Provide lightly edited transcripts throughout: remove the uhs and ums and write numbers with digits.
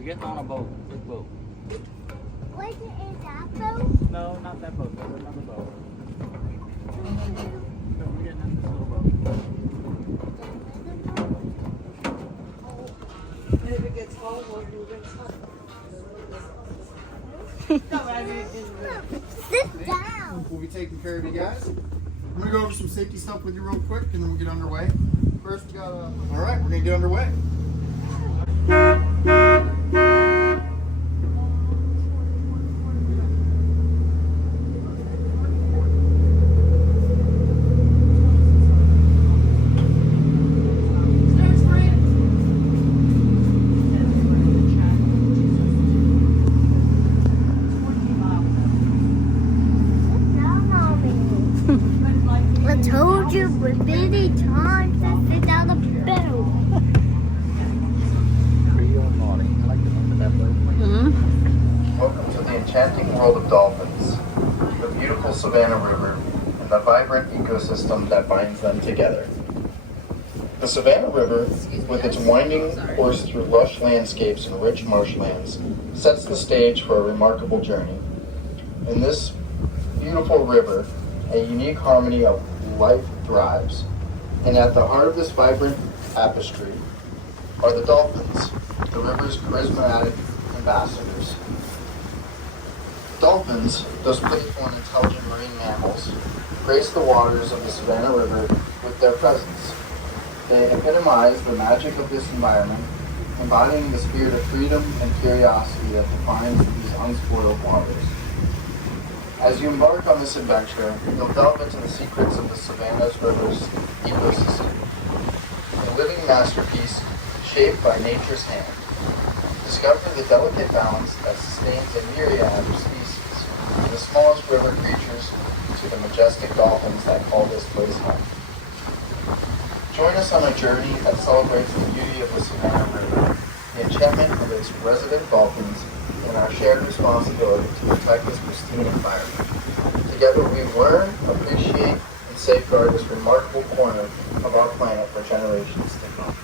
We're getting on a boat, big boat. Wait, is that boat? No, not that boat. There's another boat. No, we're getting in this little boat. And if it gets cold, we'll move inside. Sit down. We'll be taking care of you guys. I'm gonna go over some safety stuff with you real quick, and then we'll get underway. First, we got all right, we're gonna get underway. I told you many times to sit down the boat. Real naughty. I like the look of that boat. Welcome to the enchanting world of dolphins, the beautiful Savannah River, and the vibrant ecosystem that binds them together. The Savannah River, with its winding course through lush landscapes and rich marshlands, sets the stage for a remarkable journey. In this beautiful river, a unique harmony of life thrives, and at the heart of this vibrant tapestry are the dolphins, the river's charismatic ambassadors. Dolphins, those playful and intelligent marine mammals, grace the waters of the Savannah River with their presence. They epitomize the magic of this environment, embodying the spirit of freedom and curiosity that defines these unspoiled waters. As you embark on this adventure, you'll delve into the secrets of the Savannah River's ecosystem, a living masterpiece shaped by nature's hand. Discover the delicate balance that sustains a myriad of species, from the smallest river creatures to the majestic dolphins that call this place home. Join us on a journey that celebrates the beauty of the Savannah River, the enchantment of its resident dolphins, and our shared responsibility to protect this pristine environment. Together we learn, appreciate, and safeguard this remarkable corner of our planet for generations to come.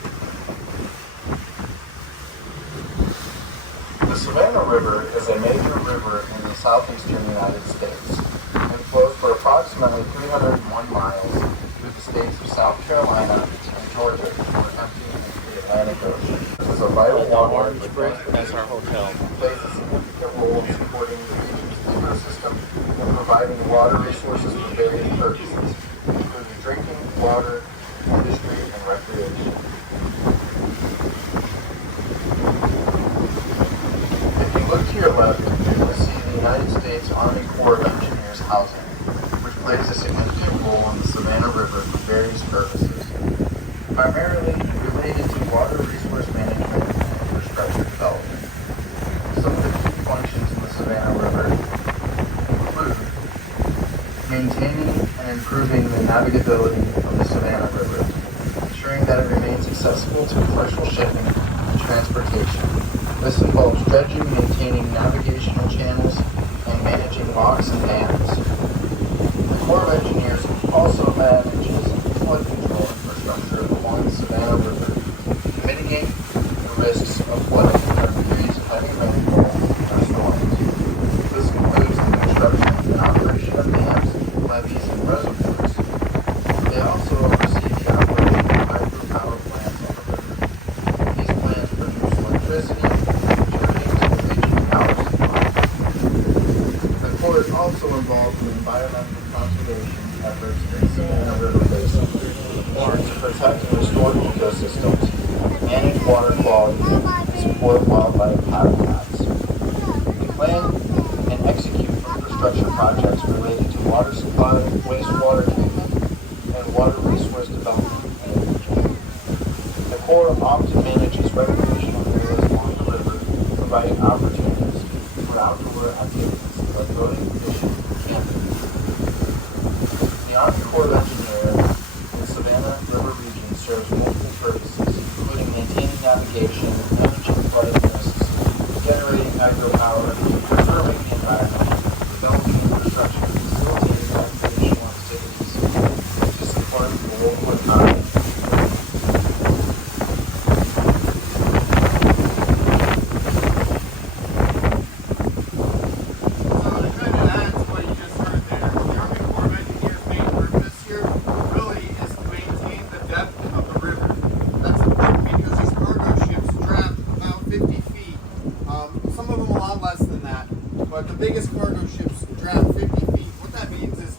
The Savannah River is a major river in the southeastern United States. It flows for approximately 301 miles through the states of South Carolina and Georgia before emptying into the Atlantic Ocean. This is a vital waterway for transportation. That's our hotel. Plays a significant role in supporting the region's ecosystem and providing water resources for various purposes, including drinking, water, industry, and recreation. If you look to your left, you will see the United States Army Corps of Engineers housing, which plays a significant role in the Savannah River for various purposes, primarily related to water resource management and infrastructure development. Some of the key functions in the Savannah River include maintaining and improving the navigability of the Savannah River, ensuring that it remains accessible to commercial shipping and transportation. This involves dredging, maintaining navigational channels, and managing locks and dams. The Corps of Engineers also manages flood control infrastructure along the Savannah River to mitigate the risks of flooding during periods of heavy rainfall or storms. This includes the construction and operation of dams, levees, and reservoirs. They also oversee the operation of hydropower plants on the river. These plants produce electricity, contributing to the region's power supply. The Corps is also involved in environmental conservation efforts in the Savannah River Basin to protect and restore ecosystems, manage water quality, and support wildlife habitats. We plan and execute infrastructure projects related to water supply, wastewater treatment, and water resource development in the region. The Corps often manages recreational areas along the river, providing opportunities for outdoor activities like boating, fishing, and camping. The Army Corps of Engineers in the Savannah River region serves multiple purposes, including maintaining navigation, managing flooding risks, generating hydropower, preserving the environment, developing infrastructure, and facilitating recreational activities to support the local economy. but the biggest cargo ships draft 50 feet. What that means is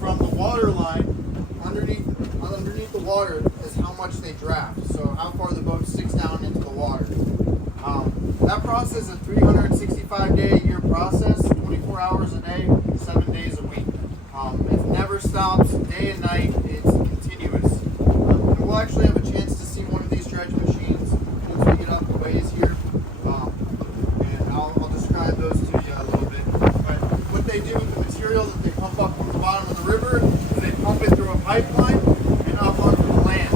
from the water line, underneath the water is how much they draft. So how far the boat sticks down into the water. That process is a 365-day-a-year process, 24 hours a day, 7 days a week. It never stops, day and night. It's continuous. And we'll actually have a chance to see one of these dredge machines once we get up the ways here. And I'll describe those to you a little bit. But what they do with the material that they pump up from the bottom of the river is they pump it through a pipeline and up onto the land.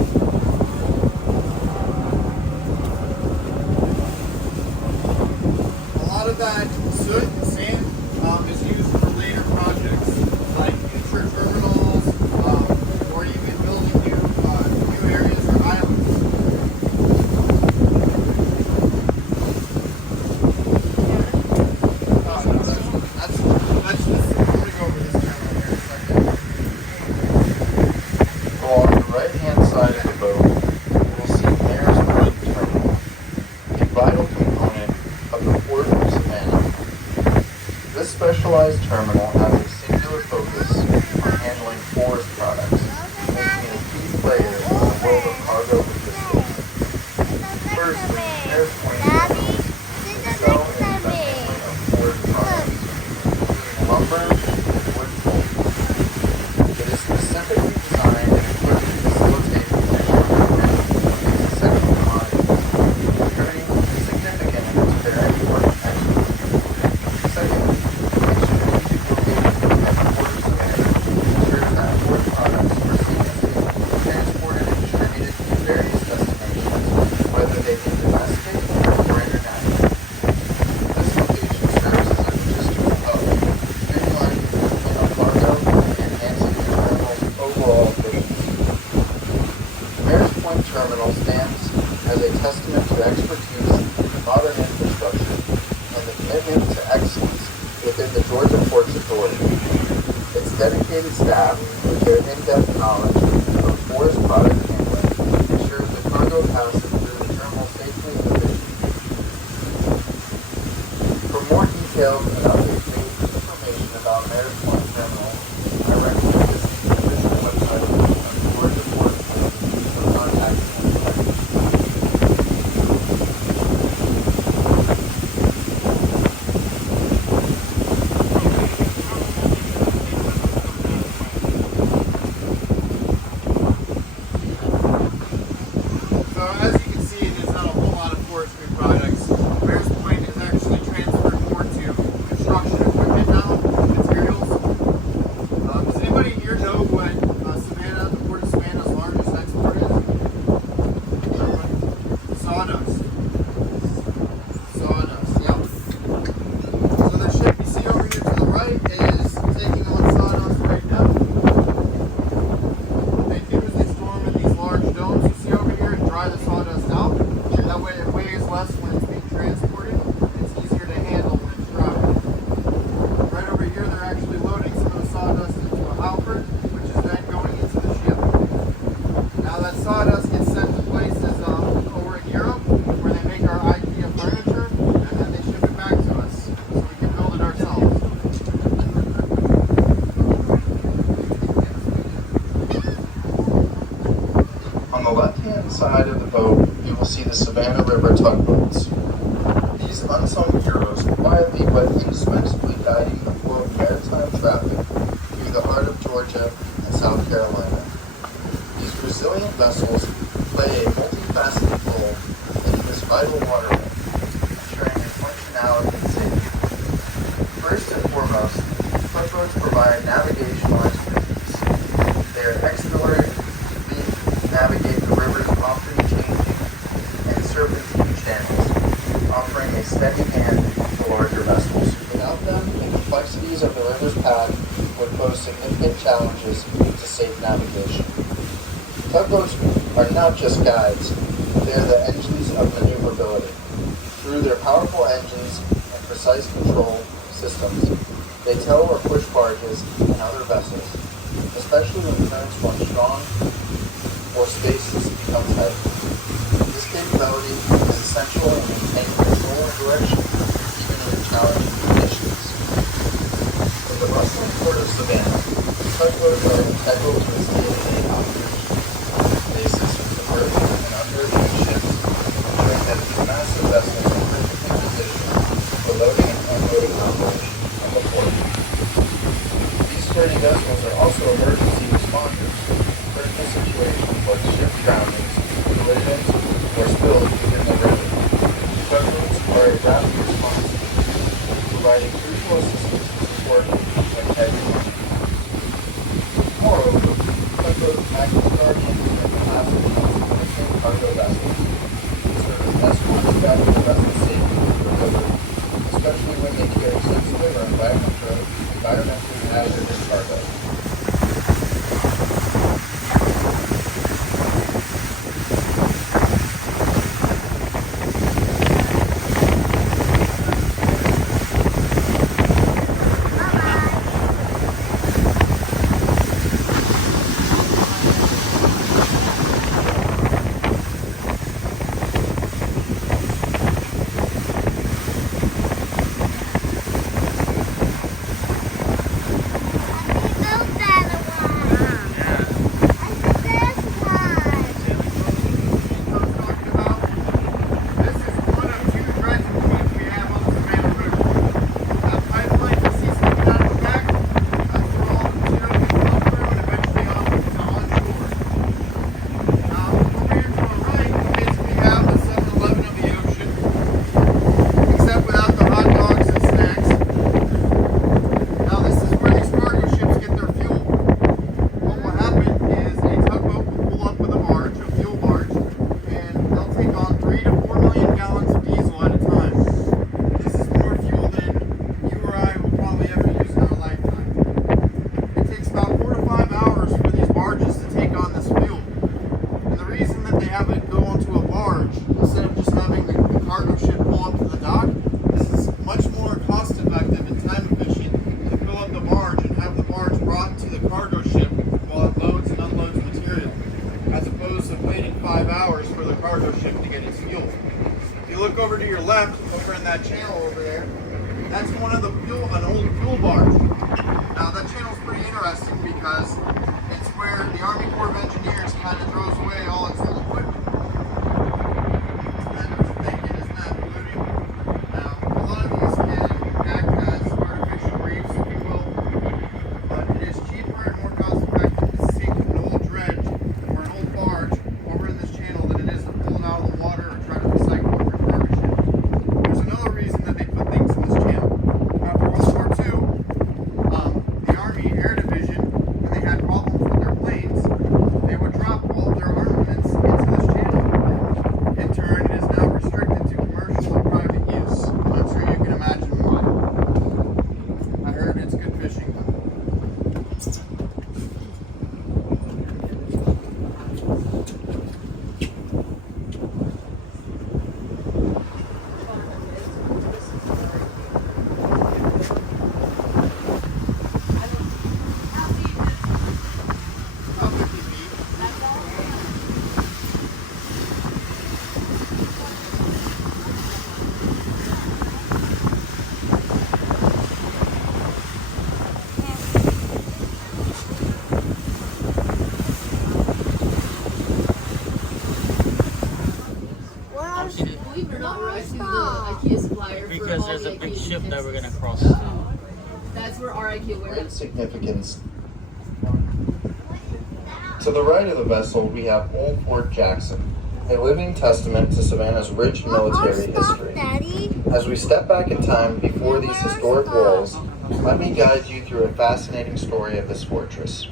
A lot of that soot and sand is used for later projects, like future terminals, or even building new areas or islands. That's just, I'm going to go over this terminal here in a second. Along the right-hand side of the boat, you will see Mayor's Point Terminal, a vital component of the Port of Savannah. This specialized terminal has a singular focus on handling forest products, making it a key player in the world of cargo logistics. Firstly, Mayor's Point Terminal sell and investment of forest products, including lumber and wood pulp. It is specifically designed and equipped to facilitate efficient movement of these essential commodities, turning significant into their export expertise. Secondly, its strategic location at the Port of Savannah ensures that forest products are seamlessly transported and distributed to various destinations, whether they be domestic or international. This location serves as a logistical hub, streamlining the movement of cargo and enhancing the terminal's overall efficiency. The Mayor's Point Terminal stands as a testament to expertise, modern infrastructure, and the commitment to excellence within the Georgia Ports Authority. Its dedicated staff, with their in-depth knowledge of forest product handling, ensures the cargo passes through the terminal safely and efficiently. For more detailed and up-to-date information about Mayor's Point Terminal, I recommend visiting the official website of the Georgia Port Authority or contacting them directly. So as you can see, there's not a whole lot of forestry products. Mayor's Point has actually transferred more to construction equipment now, materials. Does anybody here know what Savannah, the Port of Savannah's largest export is? Sawdust. Sawdust, yep. So the ship you see over here to the right is taking on sawdust right now. What they do is they store them in these large domes you see over here and dry the sawdust out. That way it weighs less when it's being transported. It's easier to handle when it's dry. Right over here they're actually loading some of the sawdust into a hopper, which is then going into the ship. Now that sawdust gets sent to places over in Europe where they make our IKEA furniture, and then they ship it back to us so we can build it ourselves. On the left-hand side of the boat, you will see the Savannah River tugboats. These unsung heroes quietly but indispensably guiding the flow of maritime traffic through the heart of Georgia and South Carolina. These resilient vessels play a multifaceted role in this vital waterway, ensuring its functionality and safety. First and foremost, tugboats provide navigational expertise. They are explored to navigate the river's often changing and serpentine channels, offering a steady hand to larger vessels. Without them, the complexities of the river's path would pose significant challenges to safe navigation. Tugboats are not just guides, they are the engines of maneuverability. Through their powerful engines and precise control systems, they tow or push barges and other vessels, especially when currents run strong or spaces become tight. This capability is essential in maintaining control and direction, even in challenging conditions. are a rapid response team, providing crucial assistance and support when heavy rain. Moreover, tugboats act as guardians and capacity on significant cargo vessels to serve as escorts to gather the vessel safely to the river, especially when they carry sensitive or environmentally hazardous cargo. Look over to your left, over in that channel over there. That's an old fuel barge. Now that channel's pretty interesting because it's where the Army Corps of Engineers kind of throws away all its old equipment. And what you're thinking, isn't that polluting? Now, a lot of these can act as artificial reefs, if you will, but it is cheaper and more cost effective to sink an old dredge or an old barge over in this channel than it is to pull it out of the water or try to recycle it. There's another reason that they put things in this channel. After World War II, the Army Air Division, when they had problems with their planes, they would drop all of their armaments into this channel. In turn, it is now restricted to commercial and private use. And I'm sure you can imagine why. I heard it's good fishing though. Because there's a big ship that we're gonna cross. That's where RIQ where Great significance. To the right of the vessel, we have Old Fort Jackson, a living testament to Savannah's rich military history. Daddy. As we step back in time before these historic walls, let me guide you through a fascinating story of this fortress.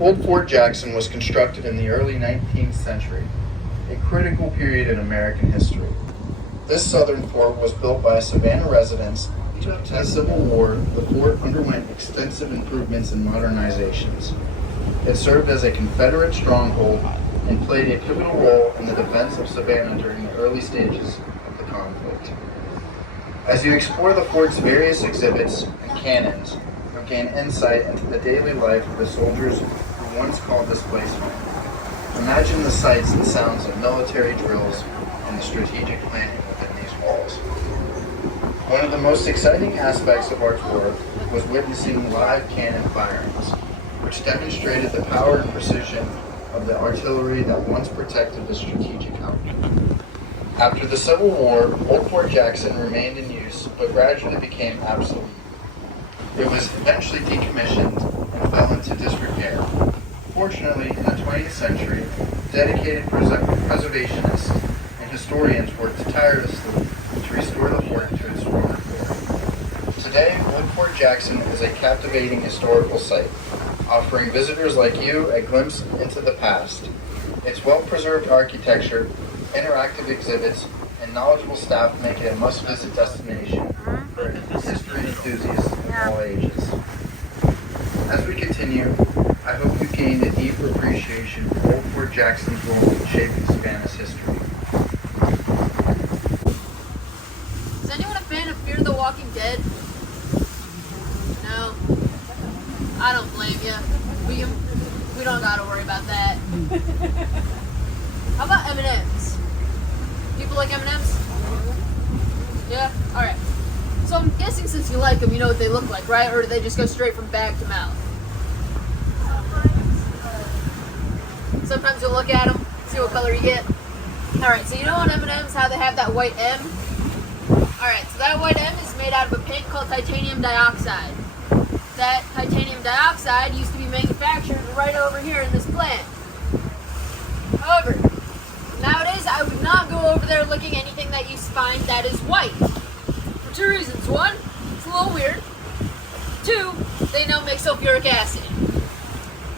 Old Fort Jackson was constructed in the early 19th century, a critical period in American history. This southern fort was built by Savannah residents. During the Civil War, the fort underwent extensive improvements and modernizations. It served as a Confederate stronghold and played a pivotal role in the defense of Savannah during the early stages of the conflict. As you explore the fort's various exhibits and cannons, you'll gain insight into the daily life of the soldiers who once called this place home. Imagine the sights and sounds of military drills and the strategic planning within these walls. One of the most exciting aspects of our tour was witnessing live cannon firings, which demonstrated the power and precision of the artillery that once protected the strategic outpost. After the Civil War, Old Fort Jackson remained in use, but gradually became obsolete. It was eventually decommissioned and fell into disrepair. Fortunately, in the 20th century, dedicated preservationists and historians worked tirelessly to restore the Fort Jackson is a captivating historical site, offering visitors like you a glimpse into the past. Its well-preserved architecture, interactive exhibits, and knowledgeable staff make it a must-visit destination for history enthusiasts of all ages. As we continue, I hope you've gained a deeper appreciation for Old Fort Jackson's role in shaping Savannah's history. Is anyone a fan of Fear the Walking Dead? No? I don't blame you. We don't gotta worry about that. How about M&M's? People like M&M's? Yeah? Alright. So I'm guessing since you like them, you know what they look like, right? Or do they just go straight from bag to mouth? Sometimes you'll look at them, see what color you get. Alright, so you know on M&M's how they have that white M? Alright, so that white M is made out of a paint called titanium dioxide. That titanium dioxide used to be manufactured right over here in this plant. However, nowadays I would not go over there looking at anything that you find that is white. For two reasons. One, it's a little weird. Two, they now make sulfuric acid.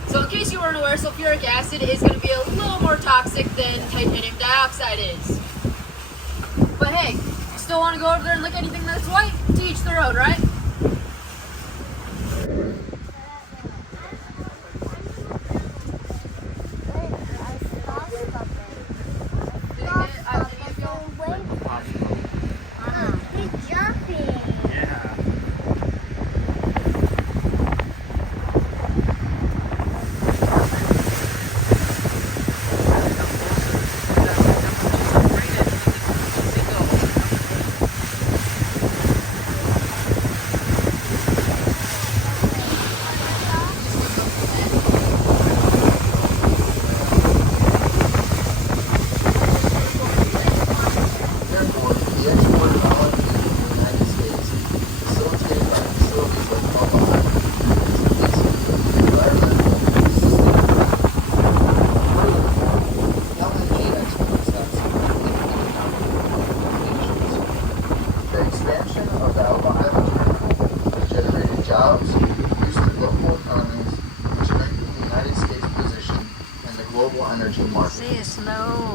So in case you weren't aware, sulfuric acid is going to be a little more toxic than titanium dioxide is. But hey, you still want to go over there and look at anything that's white? To each their own, right?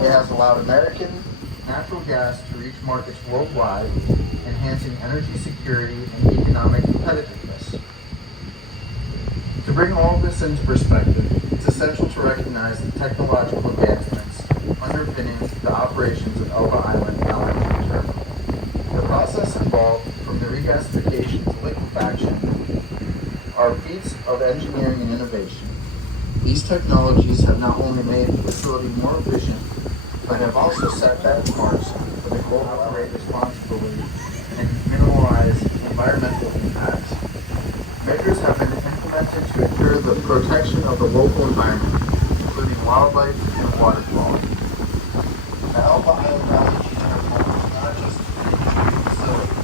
It has allowed American natural gas to reach markets worldwide, enhancing energy security and economic competitiveness. To bring all of this into perspective, it's essential to recognize the technological advancements underpinning the operations of Elba Island LNG terminal. The process involved, from the regasification to liquefaction, are feats of engineering and innovation. These technologies have not only made the facility more efficient, but have also set benchmarks for the goal to operate responsibly and minimize environmental impacts. Measures have been implemented to ensure the protection of the local environment, including wildlife and water quality. The Elba Island LNG terminal is not just an engineering facility,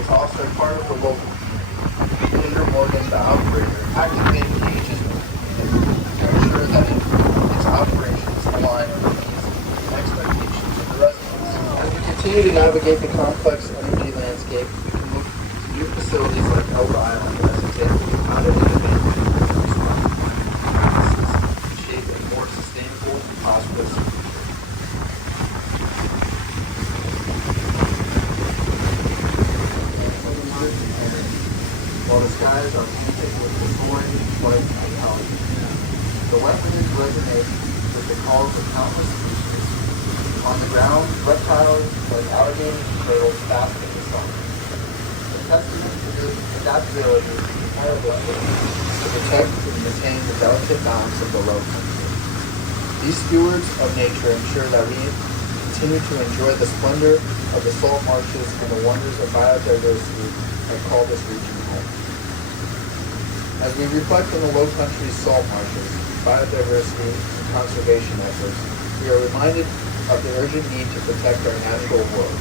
it's also part of the local community. Peter Morgan, the operator, actively engages with to ensure that its operations align with the needs and expectations of the residents. As we continue to navigate the complex energy landscape, we can look to new facilities like Elba Island as examples of how to innovate and respond to climate practices to shape a more sustainable and prosperous future. While the skies are painted with the glory, light, and vitality, the wet winds resonate with the calls of countless species. On the ground, reptiles like alligators and turtles bask in the sun. A testament to their adaptability and ability to protect and maintain the delicate balance of the low country. These stewards of nature ensure that we continue to enjoy the splendor of the salt marshes and the wonders of biodiversity that call this region home. As we reflect on the low country's salt marshes, biodiversity, and conservation efforts, we are reminded of the urgent need to protect our natural world.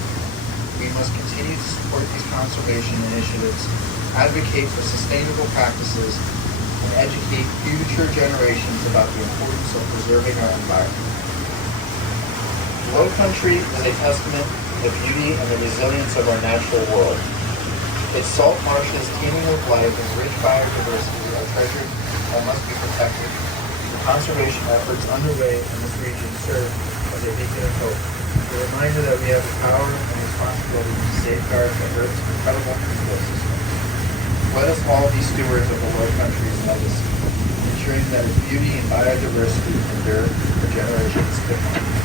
We must continue to support these conservation initiatives, advocate for sustainable practices, and educate future generations about the importance of preserving our environment. The low country is a testament to the beauty and the resilience of our natural world. Its salt marshes teeming with life and rich biodiversity are treasured and must be protected. The conservation efforts underway in this region serve as a beacon of hope, a reminder that we have the power and responsibility to safeguard the Earth's incredible ecosystem. Let us all be stewards of the low country's legacy, ensuring that its beauty and biodiversity endure for generations to come.